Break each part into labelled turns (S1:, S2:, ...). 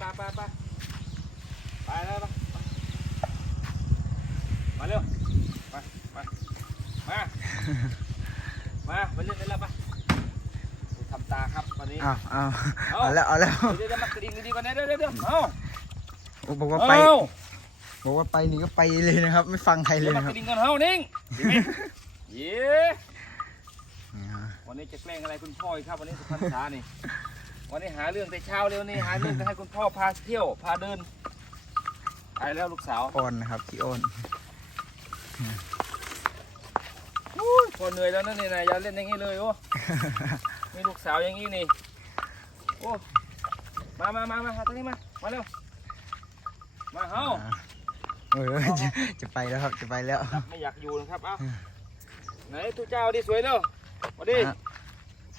S1: ไปไปไปไปแล้วไปมาเร็วมามามามามาเล่นได้แล้วปะดูทำตาครับวันนี้
S2: อ้าวอ้าว
S1: เอา
S2: เอาแล้วเอาแล้ว
S1: เดี๋ยวเดี๋ยวมากระดิ่งกระดิ่งก่อนนะเดี๋ยวเดี๋ยวเดี๋ยวเอา
S2: โอ้บอกว่าไป
S1: เอา
S2: บอกว่าไปนี่ก็ไปเลยนะครับ ไม่ฟังใครเล
S1: เดี๋ย
S2: ยว
S1: มา
S2: นะค
S1: ก
S2: รับ
S1: ระดิ่งก่อนเฮานิ่งดีไหมเย้
S2: นี่ฮะ
S1: วันนี้จะแกล้งอะไรคุณพ่ออีกครับวันนี้สุพรรณษานี่ วันนี้หาเรื่องแต่เช้าเร็วนี่หาเรื่องจะให้คุณพ่อพาเที่ยวพาเดินไปแล้วลูกสาว
S2: อ้อนนะครับพี่อ้อน
S1: อุ้ยพอเหนื่อยแล้วนั่นนี่นะอย่าเล่นอย่างนี้เลยโอ้มีลูกสาวอย่างนี้นี่โอ้มามามามาหาตรงนี้มามาเร็วมาเฮา
S2: อ่าเออจะจะไปแล้วครับจะไปแล้ว
S1: ไม่อยากอยู่นะครับเอ้าไหนทุกเจ้าดิสวยเร็วมาดิ
S2: อะ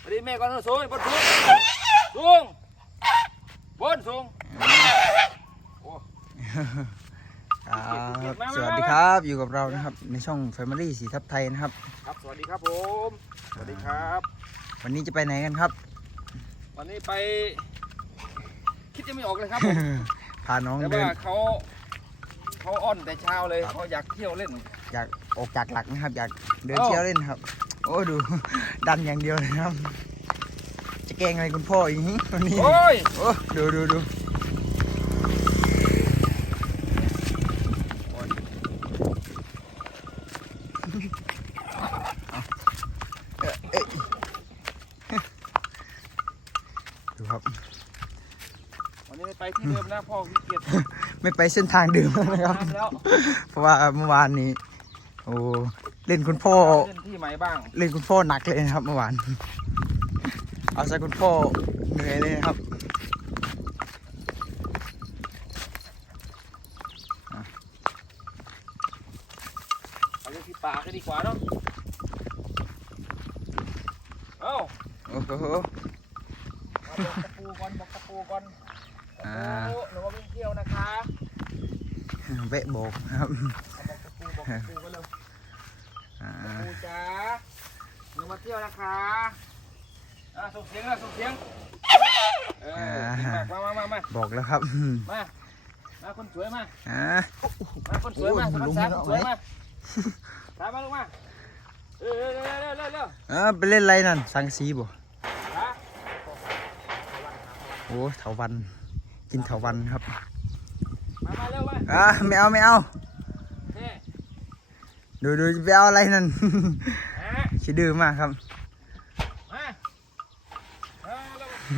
S1: มาดิแม่ก่อนเถอะสูงบนสูง สูงบนสูงโอ้
S2: ครับ
S1: มามา
S2: สวัสดีครับอยู่กับเรานะครับ ในช่อง Family สีทับไทยนะครับ
S1: ครับ สวัสดีครับผม สวัสดีครับ
S2: วันนี้จะไปไหนกันครับ
S1: วันนี้ไป คิดจะไม่ออกเลยครับผม
S2: พาน้อง
S1: แต่
S2: เดิน
S1: ว่าเขาเขาอ้อนแต่เช้าเลยเขาอยากเที่ยวเล่น
S2: อยากออกจากหลักนะครับ อยากเดิน
S1: เอ้า
S2: เที่ยวเล่นครับ โอ้ดู ดันอย่างเดียวเลยครับจะ แกล้งอะไรคุณพ่ออีกหึวันนี้
S1: โอ้ย
S2: โอ้ดูดูดูเอ้ยเอ้ยดูครับ
S1: วันนี้ไม่ไปที่เดิมนะพ่อขี้เกียจ
S2: ไม่ไปเส้นทางเดิมนะครับ
S1: น้ำแล้ว
S2: เพราะว่าเมื่อวานนี้ โอ้เล่นคุณพ่อ
S1: เล่นที่ใหม่บ้าง
S2: เล่นคุณพ่อหนักเลยนะครับเมื่อวานเอาซะคุณพ่อเหนื่อยเลยนะครับ
S1: เอาเล่นที่ป่าก็ดีกว่าเนาะเอ้า
S2: โอ้โห
S1: เอาบอกตะปูก่อนบอกตะปูก่อนตะ
S2: อ่า
S1: ปูหนูว่าวิ่งเที่ยวนะคะ
S2: เวะโบกนะครับ
S1: เอาบอกตะปูบอกตะปูกันเร็ว
S2: อ่า
S1: ตะปูจ๋าหนูมาเที่ยวนะคะ อะส่งเสียงนะส่งเสียงเออเก่งมากมามามามา
S2: บอกแล้วครับ
S1: มามาคนสวยมา
S2: อ่า
S1: มาคนสวยมา
S2: โอ้
S1: ส
S2: ย
S1: มัครสาม
S2: ลง
S1: คน
S2: ไม่
S1: ส
S2: ได้
S1: วยมาตามมาลูกมาเออเร็วเร็วเร็วเร็วเร็ว
S2: อ่าไปเล่นอะไรนั่นสังสีบ่
S1: ฮะ
S2: โอ้เถาวันกินเถาวันครับ
S1: มามาเร็วมา
S2: อ่าไม่เอาไม่เอา
S1: เฮ้
S2: ดูดูจะไปเอาอะไรนั่น
S1: ฮะ
S2: ชิดื้อมากครับ
S1: มามาเร็วโอ้มามา
S2: ข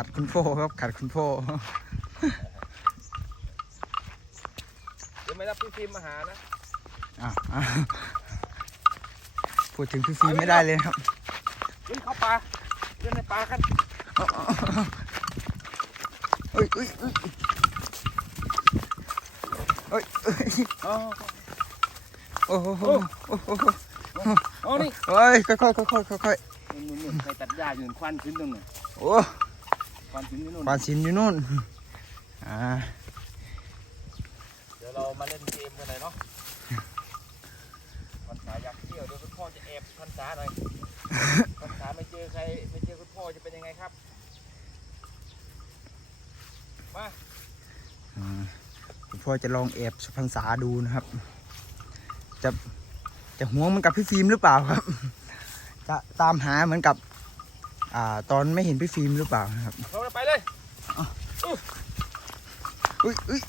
S2: ัดคุณพ่อครับ ขัดคุณพ่อ
S1: เดี๋ยวไม่รับพี่ฟิล์มมาหานะ
S2: อ้าวอ้าวพูดถึงพี่ฟิล์มไม่ได้เลยครับ
S1: วิ่งเข้าป่าเล่นในป่ากัน
S2: เอ้ยเอ้ยเอ้ย เอ้ยเอ้ย
S1: อ๋อ
S2: โอ้โหโอ้โห
S1: อ๋อนี่
S2: เอ้ยค่อยๆค่อยๆค่อย
S1: นู่นนู่นใครตัดหญ้าอยู่ควันขึ้นตรงนั้น
S2: โอ้
S1: ควันขึ้นอยู่นู่น
S2: ปานสินอยู่นู่นอ่า
S1: เดี๋ยวเรามาเล่นเกมกันเลยเนาะพันษาอยากเที่ยวเดี๋ยวคุณพ่อจะแอบพันษาหน่อยพันษาไม่เจอใครไม่เจอคุณพ่อจะเป็นยังไงครับ มา
S2: อ่าคุณ พ่อจะลองแอบสุพรรณษาดูนะครับ จะจะห่วงเหมือนกับพี่ฟิล์มหรือเปล่าครับ จะตามหาเหมือนกับ อ่าตอนไม่เห็นพี่ฟิล์มหรือเปล่านะครับ
S1: เราไปเลย
S2: อุ้ยอุ้ย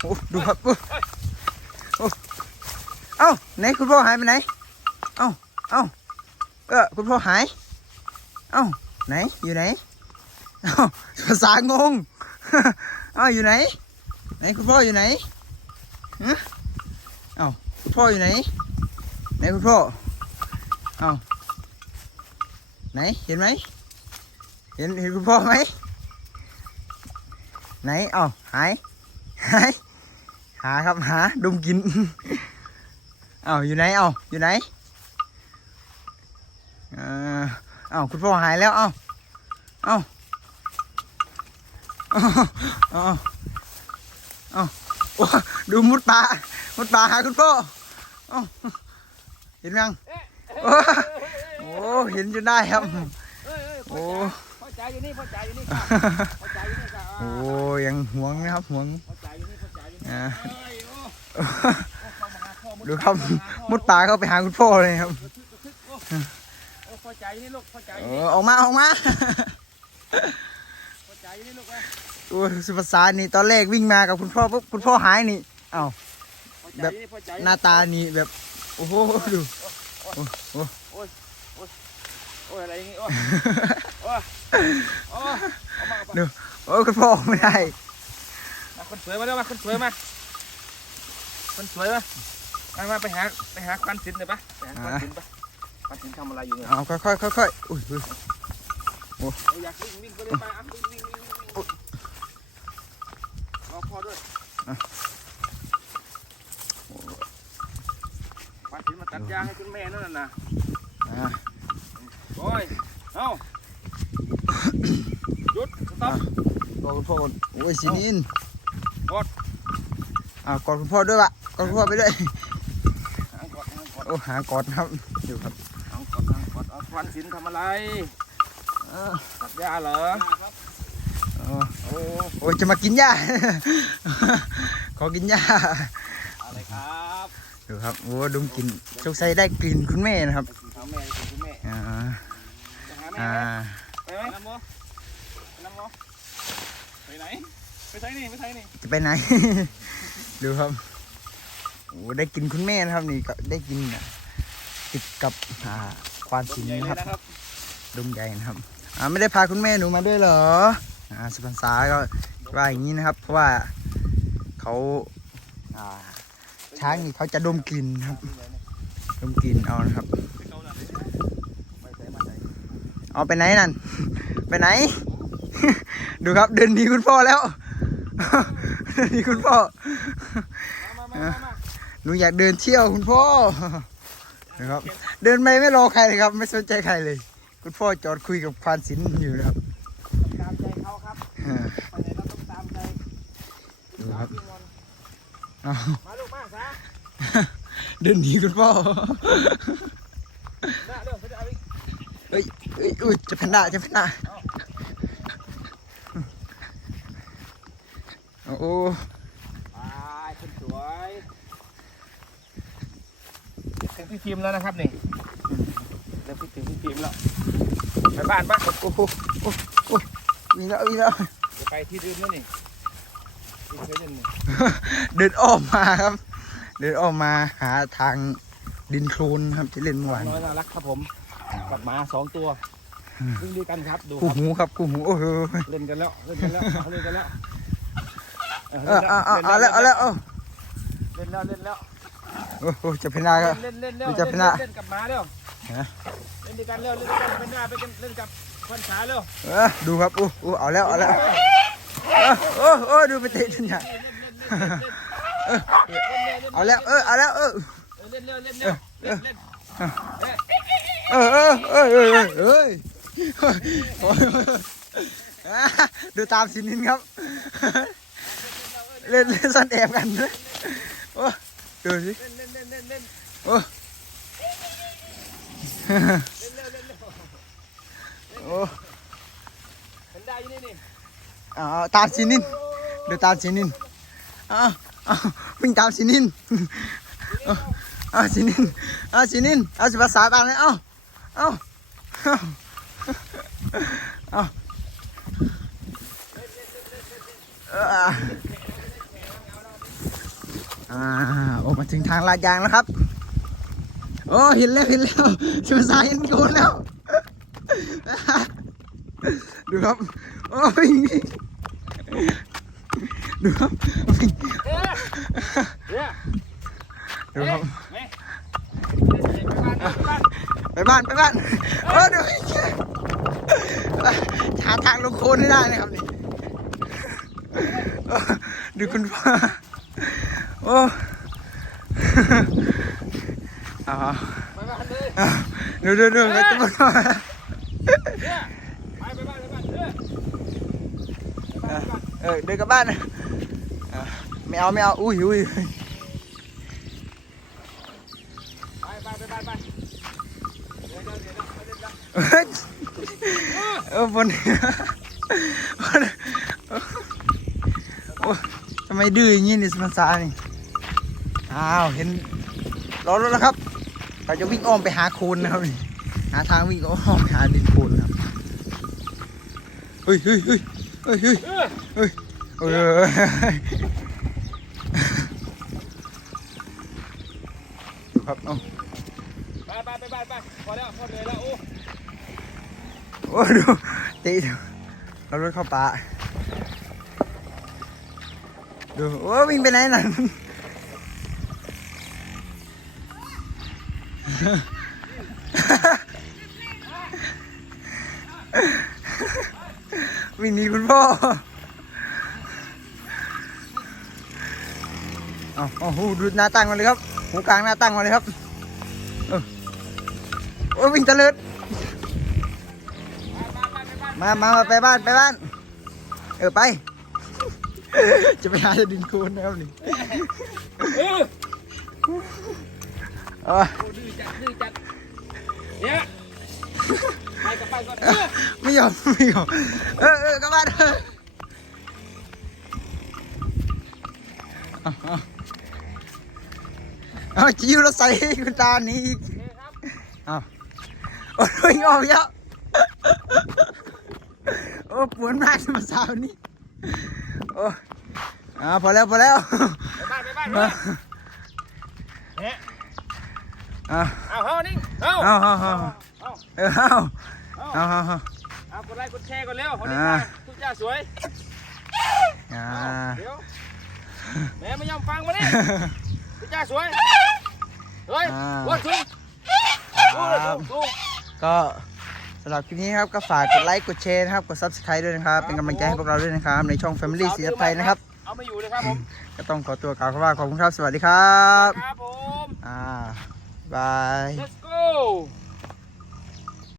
S2: โอ้ดูครับอุ๊ยโอ้เอ้าไหนคุณพ่อหายไปไหน เอ้าเอ้าเออคุณพ่อหาย เอ้าไหนอยู่ไหน เอ้าภาษางง เอ้าอยู่ไหน ไหนคุณพ่ออยู่ไหนฮะเอ้าคุณพ่ออยู่ไหน ไหนคุณพ่อ เอ้าไหนเห็นไหม เห็นเห็นคุณพ่อไหม ไหน เอ้าหาย หาย หาครับหาดมกิน เอ้าอยู่ไหน เอ้าอยู่ไหนเอ้าคุณพ่อหายแล้ว เอ้าเอ้าเอ้า ดูมุดป่ามุดป่าหาคุณพ่อเอ้าเห็นยังโอ้โอ้เห็นจนได้ครับ
S1: เอ้ยเอ้ย
S2: โอ้
S1: พ่อจ๋าอยู่นี่พ่อจ๋าอยู่นี่ค่ะพ่อจ๋าอยู่นี่ค่ะ
S2: โอ้ยังห่วงนะครับห่วง
S1: พ่อจ๋าอยู่นี่พ่อจ๋าอยู่นี่
S2: อ่า
S1: เอ้ยโอ้เข้ามาหาพ่อ
S2: ดูครับ
S1: เข้าาหาพ่อ
S2: มุดป่าเข้าไปหาคุณพ่อเลยครับ
S1: ระทึกระทึกโอ้โอ้พ่อจ๋าอยู่นี่ลูกพ่อจ๋าอ
S2: เอยู่
S1: นี่
S2: อออกมาออกมา
S1: พ่อจ๋าอยู่นี่ลูกเว้ย
S2: โอ้สุภาษานี่ตอนแรกวิ่งมากับคุณพ่อปุ๊บคุณพ่อหายนี่เอ้า
S1: พ่อจ๋าอยู่นี่พ่อจ๋าอยู่
S2: หน้าตานี่แบบ โอ้โหดู
S1: โอ้โอ้ยอะไรอย่างงี้โอ้ยโอ้ยโอ้ยเอามาเอามา
S2: โอ้คุณพ่อออกไม่ได้
S1: มาคนสวยมาเร็วมาคนสวยมาคนสวยมามามาไปหาไปหาควันสินเลยปะไปหาควันสินปะควันสินทำอะไรอยู่เนี่ย
S2: เอาค่อยๆค่อยๆอุ้ยอุ้ย
S1: โอ้ยอยากวิ่งวิ่งก็เลยไปอะวิ่งวิ่งวิ่งรอพ่อด้วยควันสินมาตัดยางให้คุณแม่นั่นน่ะนะ
S2: อ่า
S1: โอ้ยเอ้าหยุดสต็อป
S2: กอดคุณพ่อก่อนโอ้ยสีนิน
S1: กอด
S2: อ่ากอดคุณพ่อด้วยวะกอดคุณพ่อไปด้วย
S1: หางกดหางกด
S2: โอ้หากอดครับดูครับ
S1: หางกดหางกดเอาควันสินทำอะไร ตัดหญ้าเหรอ
S2: อ๋อ
S1: โอ้
S2: โอ้ยจะมากินหญ้า ขอกินหญ้า
S1: อะไรครับ
S2: ดูครับโอ้ดมกลิ่นสงสัยได้กลิ่นคุณแม่นะครับ
S1: ไปกินข้าวแม่ไปกินคุณแม่
S2: อ่า
S1: จะหาแม่
S2: อ่า
S1: ไหมไปไหมน้ำโมไปน้ำโมไปไหนไปไทยนี่ไปไทยนี่
S2: จะไปไหน ดูครับโอ้ได้กินคุณแม่นะครับนี่ก็ได้กินอะติดกับอ่าควานสิน
S1: ใหญ่เลย
S2: นะครับ
S1: นะครับ
S2: ดมใหญ่นะครับ อ่าไม่ได้พาคุณแม่หนูมาด้วยเหรออ่าสุพรรณษาก็ว่าอย่างนี้นะครับ เพราะว่าเขาอ่าช้างนี่เขาจะดมกลิ่นครับ ดมกลิ่นเอานะครับ
S1: เอา
S2: ไปไหนนั่น ไปไหน ดูครับเดินหนีคุณพ่อแล้วเดินหนีคุณพ่อหนูอยากเดินเที่ยวคุณพ่อนะครับ เดินไปไม่รอใครเลยครับ ไม่สนใจใครเลย คุณพ่อจอดคุยกับควานสินอยู่นะครับ
S1: ตามใจเขาครับ
S2: อ่า
S1: ไปไหนเราต้องตามใจ
S2: ดูครับ
S1: พี่งอน
S2: เอา
S1: มาลูกมาซะ
S2: เดินหนีคุณพ่อ
S1: หน้าเร็วไปเอาอีก
S2: เอ้ยเอ้ยอุ้ยจะแพนด้าจะแพนด้าโอ้โห
S1: ไปคนสวยถึงพี่ฟิล์มแล้วนะครับนี่ เริ่มถึงพี่ฟิล์มแล้วไปบ้านปะ
S2: โอ้โหโอ้โหมีแล้วมีแล้ว
S1: จะไปที่ดื่มแล้วนี่ที่เคยเล่นนี่
S2: เดินอ้อมมาครับ เดินอ้อมมาหาทางดินโคลนครับที่เล่นเมื่อวาน
S1: น้อยน่ารักครับผมกับหมาสองตัว
S2: อืม
S1: วิ่งด้วยกันครับดูค
S2: กู
S1: รับ
S2: หูครับกูหูโอ้โห
S1: เล่นกันแล้วเล่นกันแล้วเล่นกันแล้ว
S2: เออเอาเอาเอาแล้วเอาแล้วเอา
S1: เล่นแล้วเล่นแล้ว
S2: โอ้โหจะเป็นอะไรครับ
S1: เล่นเล่นเล่น
S2: ดู
S1: เล่น
S2: จะเป็นอะ
S1: เล่นกับหมาเร็ว
S2: ฮะ
S1: เล่นด้วยกันเร็วเล่นด้วยกันเป็นหน้าไปกันเล่นกับคนขาเร็ว
S2: เออดูครับโอ้โหเอาแล้วเอาแล้วเออโอ้โอ้ดูไปเตะทุนใหญ่เอาแล้วเออเอาแล้วเออ
S1: เล่นเร็วเล่นเร็วเล่นเล่น
S2: เออเออเออเออเออเอ้ยโอ้ยอะดูตามสินินครับ เล่นเล่นซ่อนแอบกันด้วยโอ้ดูสิ
S1: เล่นเล่นเล่นเล่นเล่น
S2: โอ้
S1: เล่นเร็วเล่นเร็ว
S2: โอ้าตามสินินเดูตามสินินเอาเอาวิ่งตามสินินเอาเอาสินินเอาสินินเอาสิภาษาตาเลยเอาเอาเอาเอาเอออ่าออกมาถึงทางลาดยางแล้วครับ โอ้เห็นแล้วเห็นแล้วชิภาษาเห็นโยนแล้ว ดูครับ โอ้ยดูครับดูครับ
S1: ไปบ้านไปบ้าน
S2: โอ้ดูหาทางลงโคนให้ได้นะครับนี่ดูคุณพ่อโอ้ อ๋อ
S1: ไปบ้านเย
S2: ดูดูดูก็จะมา
S1: ไปไปบ้านไปบ้านเออ
S2: เดินกลับบ้านไม่เอาไม่เอาอุ้ยอุ้ยไปไปไปไปไปเออบนโอ้ทำไมดื้ออย่างนี้นี่สมันซนี่อ้าวเห็นร้อนแล้วครับ เราจะวิ่งอ้อมไปหาโคนนะครับหาทางวิ่งอ้อมไปหาดินโคนครับเฮ้ยเฮ้ยเฮ้ยเฮ้ยเฮ้ย
S1: เออ
S2: เออครับเอา
S1: ไปไปไปไปไปพอแล้วพอเหนื่อยแล้วโอ้
S2: โอ้ดูตีเรารถเข้าป่าดูโอ้วิ่งไปไหนน่ะ วิ่งหนีคุณพ่อ เอาเอาหูดูหน้าตั้งมาเลยครับหูกลางหน้าตั้งมาเลยครับโอ้ยวิ่งตะลิดมามามาไปบ้านไปบ้าน เออไป จะไปหาดินโคลนนะครับนี่
S1: เออ
S2: เอาวะ
S1: โอ้ดื้อจัดดื้อจัดเนี่ยไปกับไปก่อนเออ
S2: ไม่ยอมไม่ยอมเออเออกลับบ้านเออเอาเอาเอาจิ้วเราใส่คุณตาหนี้อีก
S1: โอเคครับ
S2: เอาโอ้ยงอกแล้วโอ้ปวดมากมาสาวนี้โอ้อ่าพอแล้วพอแล้ว
S1: ไปบ้านไปบ้านมาเนี่ย
S2: อ่า
S1: เอาเฮานิ่งเฮา
S2: เอาเอาเอา
S1: เอา
S2: เออเอา
S1: เอา
S2: เอาเอาเอา
S1: เอากดไลค์กดแชร์ก่อนเร็วคนนี้
S2: อ่า
S1: มาทุกอย่างสวย
S2: อ่า
S1: เดี๋ยวแม่ไม่ยอมฟังมาเนี่ยทุกอย่างสวยเฮ้ย
S2: อ่า
S1: วัดสูง
S2: ครับ
S1: สูง
S2: ก็สำหรับคลิปนี้ครับก็ฝากกดไลค์กดแชร์นะครับกด subscribe ด้วยนะครับ เป็นกำลังใจให้พวกเราด้วยนะครับ ในช่อง Family สีไทยนะครับ
S1: เอามาอยู่เลยครับผม
S2: ก็ต้องขอตัวกล่าวคำว่าขอบคุณครับ สวัสดีครับ
S1: ครับผม
S2: อ่า Bye.
S1: Let's go.